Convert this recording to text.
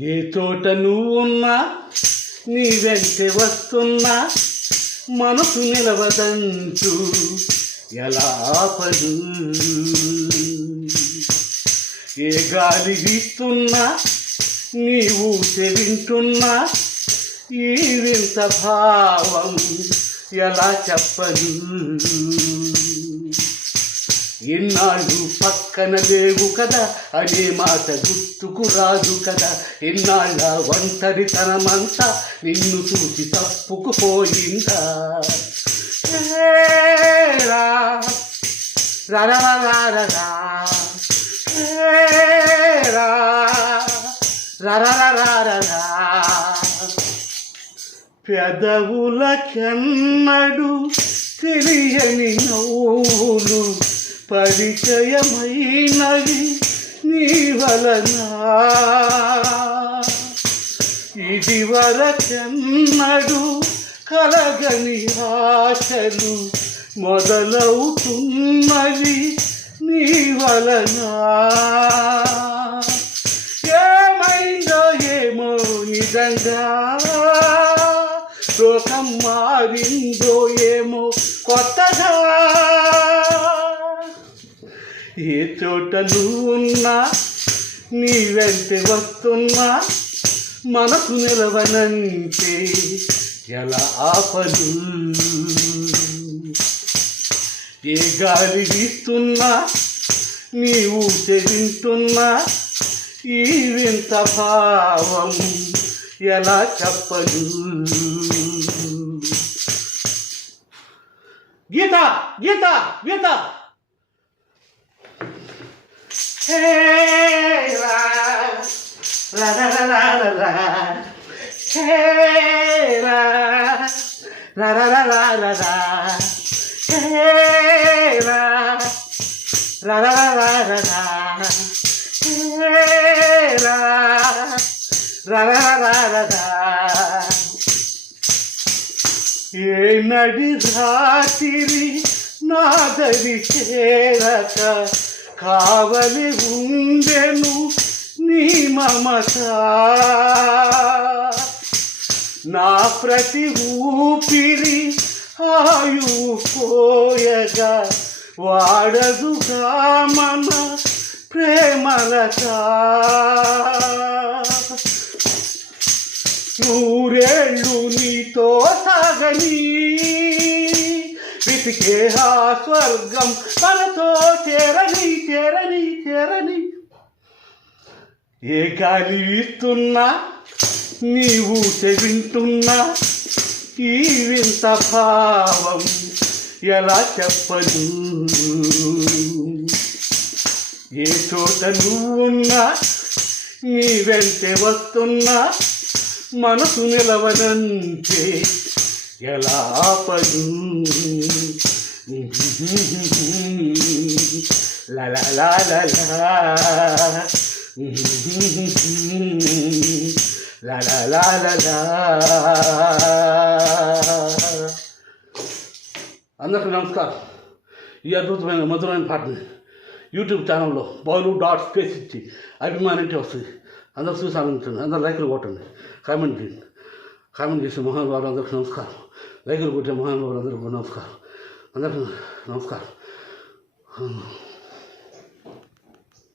ఏ చోట నువ్వున్నా నీ వెంటే వస్తున్నా మనసు నిలవదంటూ ఎలా ఆపదు. ఏ గాలి వీస్తున్నా నీ ఊసే వింటున్నా ఈ వింత భావం ఎలా చెప్పదు. ఎన్నాళ్ళు పక్కన లేవు కదా అనే మాట గుర్తుకు రాదు కదా. ఎన్నాళ్ళ ఒంటరితనమంతా నిన్ను చూసి తప్పుకుపోయిందా. పెదవులకెన్నడు తెలియని నవ్వులు పరిచయమైనవి నీ వలన. ఇది వరకెన్నడు కలగని ఆశలు మొదలవుతున్నవి నీ వలన. ఏమైందో ఏమో నిజంగా లోకం మారిందో ఏమో కొత్తగా. ఏ చోట నువ్వున్నా నీ వెంటే వస్తున్నా మనసు నిలవనంటే ఎలా ఆపదు. ఏ గాలి వీస్తున్నా నీ ఊసే వింటున్నా ఈ వింత భావం ఎలా చెప్పదు. గీత గీత గీత ఏ నడి రాత్రి నాదరి చేరక కావలి ఉండెను నీ మమత. నా ప్రతి ఊపిరి ఆయువు పోయగా వాడదుగా మన ప్రేమలత. నూరేళ్ళు నీతో సాగని వెతికే ఆ స్వర్గం మనతో చేరని చేరని చేరని. ఏ గాలి వీస్తున్నా నీ ఊసే వింటున్నా ఈ వింత భావం ఎలా చెప్పదు. ఏ చోట నువ్వున్నా నీ వెంటే వస్తున్నా మనసు నిలవనంటే ఎలా ఆపదు. లా లా లా లా లా లా లా లా లా. అందరికీ నమస్కారం. ఈ అద్భుతమైన మధురమైన పాటని యూట్యూబ్ ఛానల్లో బాలు.స్పేస్ ఇచ్చి అభిమానంటే వస్తుంది. అందరూ చూసి ఆనందించండి. అందరూ లైకులు కొట్టండి, కామెంట్ చేయండి. కామెంట్ చేసే మహానుభావులు అందరికీ నమస్కారం. లైకులు కొట్టే మహానుభావులు అందరికీ నమస్కారం. అందరికీ నమస్కారం.